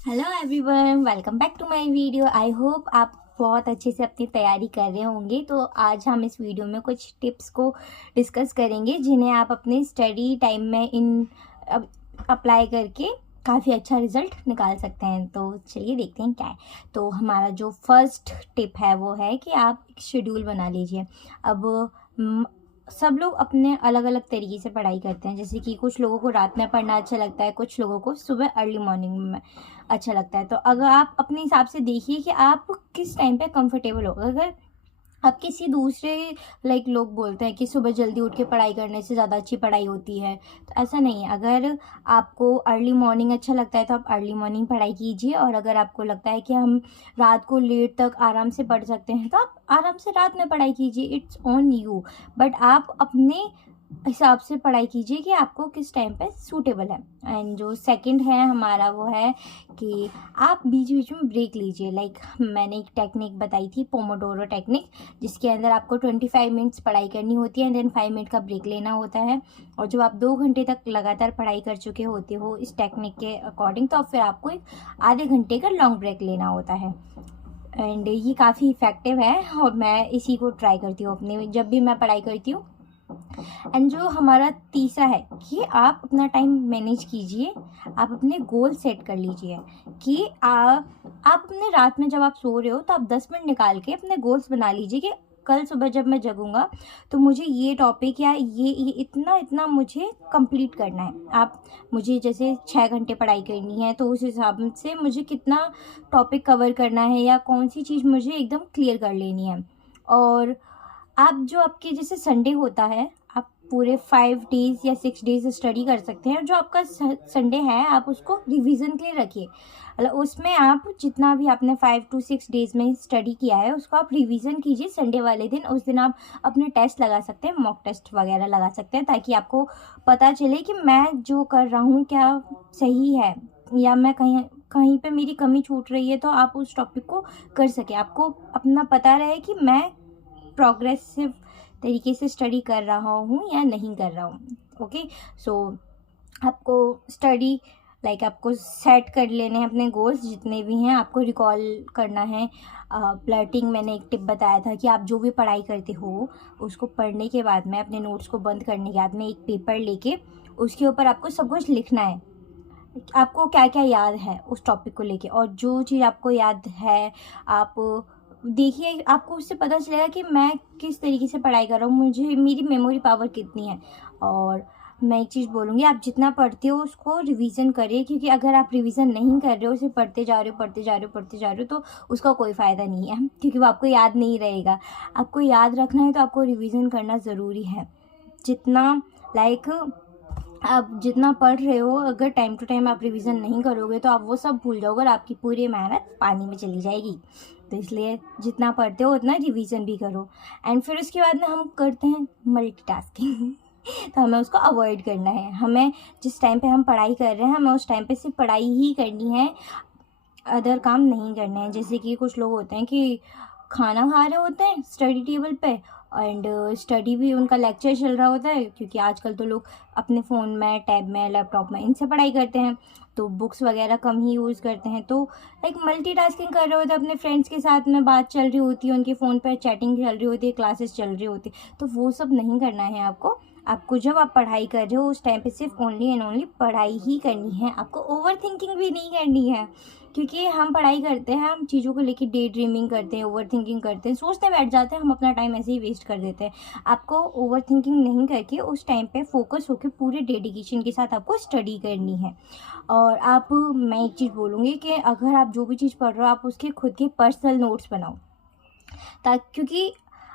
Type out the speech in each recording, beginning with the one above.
Hello everyone, welcome back to my video. I hope आप बहुत अच्छे से अपनी तैयारी कर रहे होंगे। तो आज हम इस वीडियो में कुछ टिप्स को डिस्कस करेंगे जिन्हें आप अपने स्टडी टाइम में अप्लाई करके काफ़ी अच्छा रिजल्ट निकाल सकते हैं। तो चलिए देखते हैं क्या है। तो हमारा जो फर्स्ट टिप है वो है कि आप एक शेड्यूल बना लीजिए। अब सब लोग अपने अलग अलग तरीके से पढ़ाई करते हैं। जैसे कि कुछ लोगों को रात में पढ़ना अच्छा लगता है, कुछ लोगों को सुबह अर्ली मॉर्निंग में अच्छा लगता है। तो अगर आप अपने हिसाब से देखिए कि आप किस टाइम पे कंफर्टेबल हो। अगर आप किसी दूसरे लोग बोलते हैं कि सुबह जल्दी उठ के पढ़ाई करने से ज़्यादा अच्छी पढ़ाई होती है, तो ऐसा नहीं है। अगर आपको अर्ली मॉर्निंग अच्छा लगता है तो आप अर्ली मॉर्निंग पढ़ाई कीजिए, और अगर आपको लगता है कि हम रात को लेट तक आराम से पढ़ सकते हैं तो आप आराम से रात में पढ़ाई कीजिए। इट्स ऑन यू, बट आप अपने हिसाब से पढ़ाई कीजिए कि आपको किस टाइम पे सूटेबल है। एंड जो सेकंड है हमारा वो है कि आप बीच बीच में ब्रेक लीजिए। मैंने एक टेक्निक बताई थी, पोमोडोरो टेक्निक, जिसके अंदर आपको 25 मिनट्स पढ़ाई करनी होती है, देन 5 मिनट का ब्रेक लेना होता है। और जब आप 2 घंटे तक लगातार पढ़ाई कर चुके होते हो इस टेक्निक के अकॉर्डिंग, तो फिर आपको एक आधे घंटे का लॉन्ग ब्रेक लेना होता है। एंड ये काफ़ी इफ़ेक्टिव है और मैं इसी को ट्राई करती हूँ अपने जब भी मैं पढ़ाई करती हूँ। एंड जो हमारा तीसरा है कि आप अपना टाइम मैनेज कीजिए। आप अपने गोल सेट कर लीजिए कि आप अपने रात में जब आप सो रहे हो तो आप 10 मिनट निकाल के अपने गोल्स बना लीजिए कि कल सुबह जब मैं जगूंगा तो मुझे ये टॉपिक या ये इतना इतना मुझे कंप्लीट करना है। आप मुझे जैसे 6 घंटे पढ़ाई करनी है तो उस हिसाब से मुझे कितना टॉपिक कवर करना है या कौन सी चीज़ मुझे एकदम क्लियर कर लेनी है। और आप जो आपके जैसे संडे होता है, आप पूरे 5 डेज या 6 डेज स्टडी कर सकते हैं। जो आपका संडे है आप उसको रिवीजन के लिए रखिए। मतलब उसमें आप जितना भी आपने 5 to 6 डेज में स्टडी किया है उसको आप रिवीजन कीजिए संडे वाले दिन। उस दिन आप अपने टेस्ट लगा सकते हैं, मॉक टेस्ट वगैरह लगा सकते हैं, ताकि आपको पता चले कि मैं जो कर रहा हूँ क्या सही है या मैं कहीं कहीं पे मेरी कमी छूट रही है, तो आप उस टॉपिक को कर सके। आपको अपना पता रहे कि मैं प्रोग्रेसिव तरीके से स्टडी कर रहा हूँ या नहीं कर रहा हूँ। ओके, सो आपको स्टडी आपको सेट कर लेने हैं अपने गोल्स जितने भी हैं, आपको रिकॉल करना है। ब्लर्टिंग मैंने एक टिप बताया था कि आप जो भी पढ़ाई करते हो उसको पढ़ने के बाद में, अपने नोट्स को बंद करने के बाद में, एक पेपर लेके उसके ऊपर आपको सब कुछ लिखना है। आपको क्या क्या याद है उस टॉपिक को लेके, और जो चीज़ आपको याद है आप देखिए, आपको उससे पता चलेगा कि मैं किस तरीके से पढ़ाई कर रहा हूँ, मुझे मेरी मेमोरी पावर कितनी है। और मैं एक चीज़ बोलूँगी, आप जितना पढ़ते हो उसको रिवीजन करिए, क्योंकि अगर आप रिवीजन नहीं कर रहे हो, सिर्फ पढ़ते जा रहे हो पढ़ते जा रहे हो पढ़ते जा रहे हो, तो उसका कोई फ़ायदा नहीं है, क्योंकि वो आपको याद नहीं रहेगा। आपको याद रखना है तो आपको रिवीजन करना ज़रूरी है। जितना लाइक आप जितना पढ़ रहे हो, अगर टाइम टू टाइम आप रिवीजन नहीं करोगे तो आप वो सब भूल जाओगे और आपकी पूरी मेहनत पानी में चली जाएगी। तो इसलिए जितना पढ़ते हो उतना रिवीजन भी करो। एंड फिर उसके बाद में हम करते हैं मल्टीटास्किंग तो हमें उसको अवॉइड करना है। हमें जिस टाइम पे हम पढ़ाई कर रहे हैं हमें उस टाइम पे सिर्फ पढ़ाई ही करनी है, अदर काम नहीं करने हैं। जैसे कि कुछ लोग होते हैं कि खाना खा रहे होते हैं स्टडी टेबल पे, एंड स्टडी भी उनका लेक्चर चल रहा होता है, क्योंकि आजकल तो लोग अपने फ़ोन में, टैब में, लैपटॉप में इनसे पढ़ाई करते हैं, तो बुक्स वगैरह कम ही यूज़ करते हैं। तो मल्टीटास्किंग कर रहे होते हैं, अपने फ्रेंड्स के साथ में बात चल रही होती है, उनके फ़ोन पर चैटिंग चल रही होती है, क्लासेस चल रही होती है, तो वो सब नहीं करना है आपको। आपको जब आप पढ़ाई कर रहे हो उस टाइम पे सिर्फ ओनली एंड ओनली पढ़ाई ही करनी है। आपको ओवर थिंकिंग भी नहीं करनी है, क्योंकि हम पढ़ाई करते हैं, हम चीज़ों को लेके डे ड्रीमिंग करते हैं, ओवर थिंकिंग करते हैं, सोचते बैठ जाते हैं, हम अपना टाइम ऐसे ही वेस्ट कर देते हैं। आपको ओवर थिंकिंग नहीं करके उस टाइम पे फोकस होकर पूरे डेडिकेशन के साथ आपको स्टडी करनी है। और मैं एक चीज़ बोलूँगी कि अगर आप जो भी चीज़ पढ़ रहे हो आप उसके खुद के पर्सनल नोट्स बनाओ, ताकि क्योंकि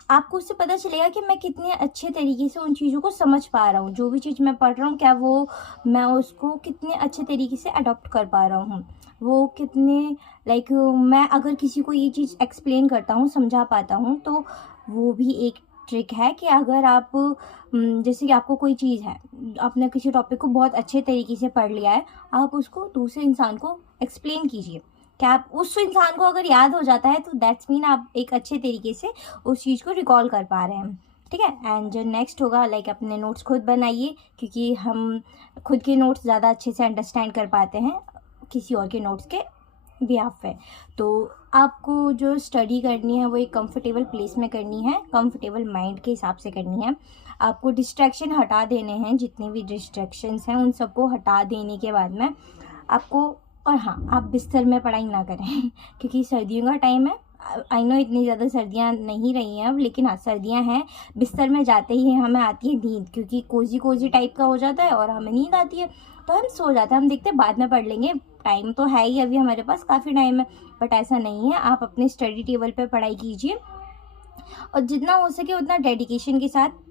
आपको उससे पता चलेगा कि मैं कितने अच्छे तरीके से उन चीज़ों को समझ पा रहा हूँ। जो भी चीज़ मैं पढ़ रहा हूँ क्या वो मैं उसको कितने अच्छे तरीके से अडॉप्ट कर पा रहा हूँ, वो कितने मैं अगर किसी को ये चीज़ एक्सप्लेन करता हूँ, समझा पाता हूँ, तो वो भी एक ट्रिक है कि अगर आप जैसे कि आपको कोई चीज़ है, आपने किसी टॉपिक को बहुत अच्छे तरीके से पढ़ लिया है, आप उसको दूसरे इंसान को एक्सप्लेन कीजिए। क्या आप उस इंसान को अगर याद हो जाता है तो दैट्स मीन आप एक अच्छे तरीके से उस चीज़ को रिकॉल कर पा रहे हैं। ठीक है। एंड जो नेक्स्ट होगा अपने नोट्स खुद बनाइए, क्योंकि हम खुद के नोट्स ज़्यादा अच्छे से अंडरस्टैंड कर पाते हैं किसी और के नोट्स के बिहाफ है। तो आपको जो स्टडी करनी है वो एक कंफर्टेबल प्लेस में करनी है, कंफर्टेबल माइंड के हिसाब से करनी है। आपको डिस्ट्रैक्शन हटा देने हैं, जितने भी डिस्ट्रैक्शंस हैं उन सबको हटा देने के बाद में आपको, और हाँ, आप बिस्तर में पढ़ाई ना करें क्योंकि सर्दियों का टाइम है। आई नो इतनी ज़्यादा सर्दियाँ नहीं रही हैं अब, लेकिन हाँ सर्दियाँ हैं। बिस्तर में जाते ही हमें आती है नींद, क्योंकि कोजी कोजी टाइप का हो जाता है और हमें नींद आती है, तो हम सो जाते हैं। हम देखते हैं बाद में पढ़ लेंगे, टाइम तो है ही, अभी हमारे पास काफ़ी टाइम है। बट ऐसा नहीं है, आप अपने स्टडी टेबल पे पढ़ाई कीजिए और जितना हो सके उतना डेडिकेशन के साथ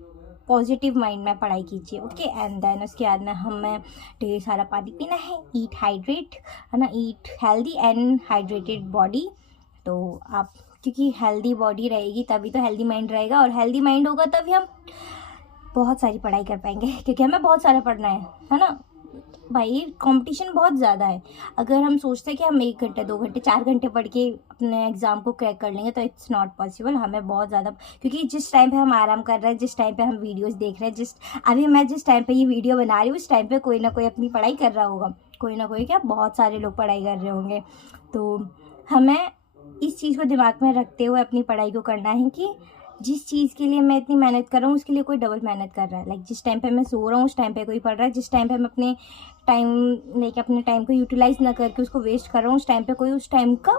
पॉजिटिव माइंड में पढ़ाई कीजिए। ओके, एंड देन उसके बाद में हमें ढेर सारा पानी पीना है, ईट हाइड्रेट, है ना, eat healthy and hydrated body. तो आप, क्योंकि हेल्दी बॉडी रहेगी तभी तो हेल्दी माइंड रहेगा, और हेल्दी माइंड होगा तभी हम बहुत सारी पढ़ाई कर पाएंगे, क्योंकि हमें बहुत सारा पढ़ना है ना भाई। कंपटीशन बहुत ज़्यादा है। अगर हम सोचते हैं कि हम 1 घंटे 2 घंटे 4 घंटे पढ़ के अपने एग्ज़ाम को क्रैक कर लेंगे, तो इट्स नॉट पॉसिबल। हमें बहुत ज़्यादा, क्योंकि जिस टाइम पे हम आराम कर रहे हैं, जिस टाइम पे हम वीडियोस देख रहे हैं, अभी मैं जिस टाइम पे ये वीडियो बना रही हूँ उस टाइम पे कोई ना कोई अपनी पढ़ाई कर रहा होगा, कोई ना कोई क्या, बहुत सारे लोग पढ़ाई कर रहे होंगे। तो हमें इस चीज़ को दिमाग में रखते हुए अपनी पढ़ाई को करना है कि जिस चीज़ के लिए मैं इतनी मेहनत कर रहा हूँ उसके लिए कोई डबल मेहनत कर रहा है। लाइक जिस टाइम पे मैं सो रहा हूँ उस टाइम पे कोई पढ़ रहा है, जिस टाइम पे मैं अपने टाइम को यूटिलाइज़ ना करके उसको वेस्ट कर रहा हूँ, उस टाइम पे कोई उस टाइम का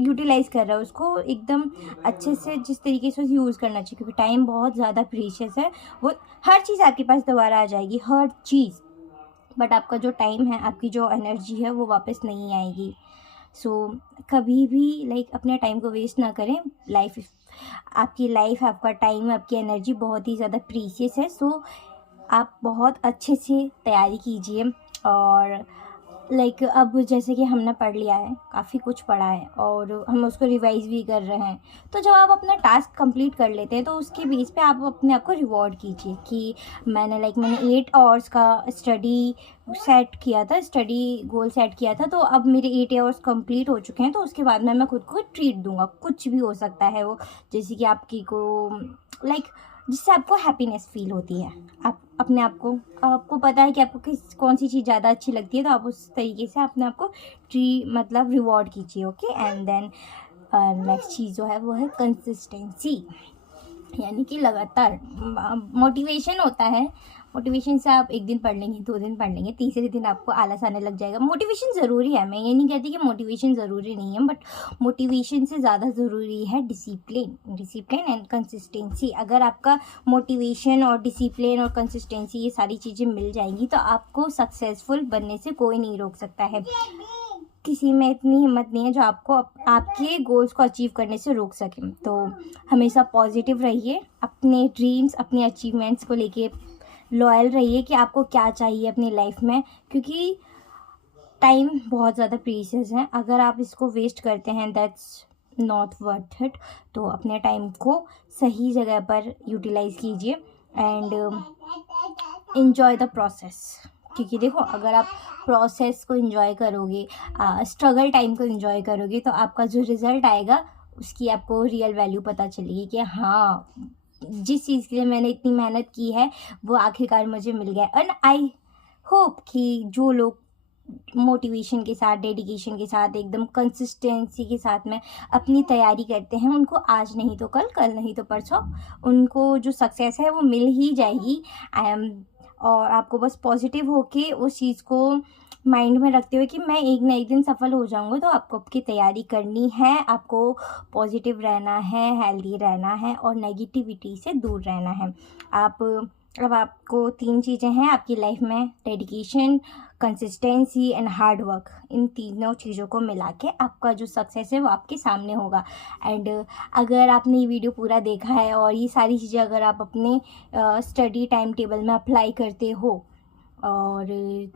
यूटिलाइज़ कर रहा है, उसको एकदम अच्छे से जिस तरीके से यूज़ करना चाहिए, क्योंकि टाइम बहुत ज़्यादा प्रीशियस है। वो हर चीज़ आपके पास दोबारा आ जाएगी, हर चीज़, बट आपका जो टाइम है, आपकी जो एनर्जी है वो वापस नहीं आएगी। सो कभी भी लाइक अपने टाइम को वेस्ट ना करें। आपकी लाइफ, आपका टाइम, आपकी एनर्जी बहुत ही ज़्यादा प्रीशियस है। सो आप बहुत अच्छे से तैयारी कीजिए। और लाइक अब जैसे कि हमने पढ़ लिया है, काफ़ी कुछ पढ़ा है और हम उसको रिवाइज़ भी कर रहे हैं, तो जब आप अपना टास्क कंप्लीट कर लेते हैं तो उसके बेस पे आप अपने आप को रिवॉर्ड कीजिए कि मैंने 8 आवर्स का स्टडी गोल सेट किया था, तो अब मेरे 8 आवर्स कंप्लीट हो चुके हैं, तो उसके बाद में मैं खुद को ट्रीट दूंगा। कुछ भी हो सकता है वो, जैसे कि जिससे आपको हैप्पीनेस फील होती है। आप अपने आप को, आपको पता है कि आपको कौन सी चीज़ ज़्यादा अच्छी लगती है, तो आप उस तरीके से अपने आप को रिवॉर्ड कीजिए। ओके, एंड देन नेक्स्ट चीज़ जो है वो है कंसिस्टेंसी, यानी कि लगातार। मोटिवेशन होता है, मोटिवेशन से आप 1 दिन पढ़ लेंगे, 2 दिन पढ़ लेंगे, तीसरे दिन आपको आलस आने लग जाएगा। मोटिवेशन ज़रूरी है, मैं ये नहीं कहती कि मोटिवेशन ज़रूरी नहीं है, बट मोटिवेशन से ज़्यादा ज़रूरी है डिसिप्लिन एंड कंसिस्टेंसी। अगर आपका मोटिवेशन और डिसिप्लिन और कंसिस्टेंसी ये सारी चीज़ें मिल जाएंगी तो आपको सक्सेसफुल बनने से कोई नहीं रोक सकता है। किसी में इतनी हिम्मत नहीं है जो आपको आपके गोल्स को अचीव करने से रोक सके। तो हमेशा पॉजिटिव रहिए, अपने ड्रीम्स, अपने अचीवमेंट्स को लेके लॉयल रहिए कि आपको क्या चाहिए अपनी लाइफ में, क्योंकि टाइम बहुत ज़्यादा प्रीशियस है। अगर आप इसको वेस्ट करते हैं, दैट्स नॉट वर्थ इट। तो अपने टाइम को सही जगह पर यूटिलाइज़ कीजिए एंड इन्जॉय द प्रोसेस। क्योंकि देखो, अगर आप प्रोसेस को एंजॉय करोगे, स्ट्रगल टाइम को एंजॉय करोगे, तो आपका जो रिज़ल्ट आएगा उसकी आपको रियल वैल्यू पता चलेगी कि हाँ, जिस चीज़ के लिए मैंने इतनी मेहनत की है वो आखिरकार मुझे मिल गया। एंड आई होप कि जो लोग मोटिवेशन के साथ, डेडिकेशन के साथ, एकदम कंसिस्टेंसी के साथ में अपनी तैयारी करते हैं, उनको आज नहीं तो कल, कल नहीं तो परसों, उनको जो सक्सेस है वो मिल ही जाएगी। और आपको बस पॉजिटिव होके उस चीज़ को माइंड में रखते हुए कि मैं एक ना एक दिन सफल हो जाऊंगा, तो आपको आपकी तैयारी करनी है। आपको पॉजिटिव रहना है, हेल्दी रहना है और नेगेटिविटी से दूर रहना है। अब आपको 3 चीज़ें हैं आपकी लाइफ में, dedication, consistency and hard work. इन तीनों चीज़ों को मिला के आपका जो सक्सेस है वो आपके सामने होगा। एंड अगर आपने ये वीडियो पूरा देखा है और ये सारी चीज़ें अगर आप अपने स्टडी टाइम टेबल में अप्लाई करते हो, और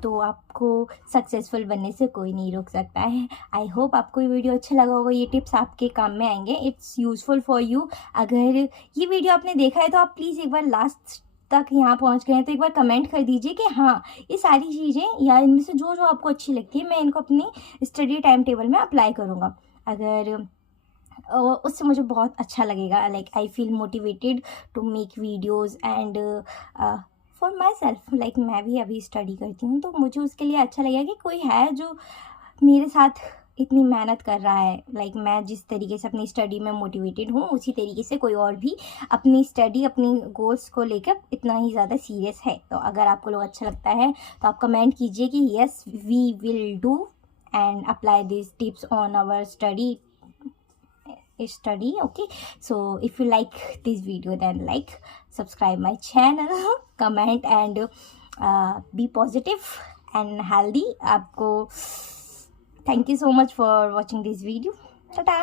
तो आपको सक्सेसफुल बनने से कोई नहीं रोक सकता है। आई होप आपको ये वीडियो अच्छा लगा होगा, ये टिप्स आपके काम में आएंगे, इट्स यूज़फुल फॉर यू। अगर ये वीडियो आपने देखा है तो आप प्लीज़ एक बार लास्ट तक यहाँ पहुँच गए हैं तो एक बार कमेंट कर दीजिए कि हाँ, ये सारी चीज़ें या इनमें से जो जो आपको अच्छी लगती है मैं इनको अपनी स्टडी टाइम टेबल में अप्लाई करूँगा। अगर उससे मुझे बहुत अच्छा लगेगा। Like I feel motivated to make videos and for myself. Like मैं भी अभी स्टडी करती हूँ, तो मुझे उसके लिए अच्छा लगेगा कि कोई है जो मेरे साथ इतनी मेहनत कर रहा है, लाइक मैं जिस तरीके से अपनी स्टडी में मोटिवेटेड हूँ उसी तरीके से कोई और भी अपनी स्टडी, अपनी गोल्स को लेकर इतना ही ज़्यादा सीरियस है। तो अगर आपको लोग अच्छा लगता है तो आप कमेंट कीजिए कि yes we will do and apply these tips on our study. Okay, so if you like this video then like, subscribe my channel, comment and be positive and healthy. आपको thank you so much for watching this video. Ta-ta.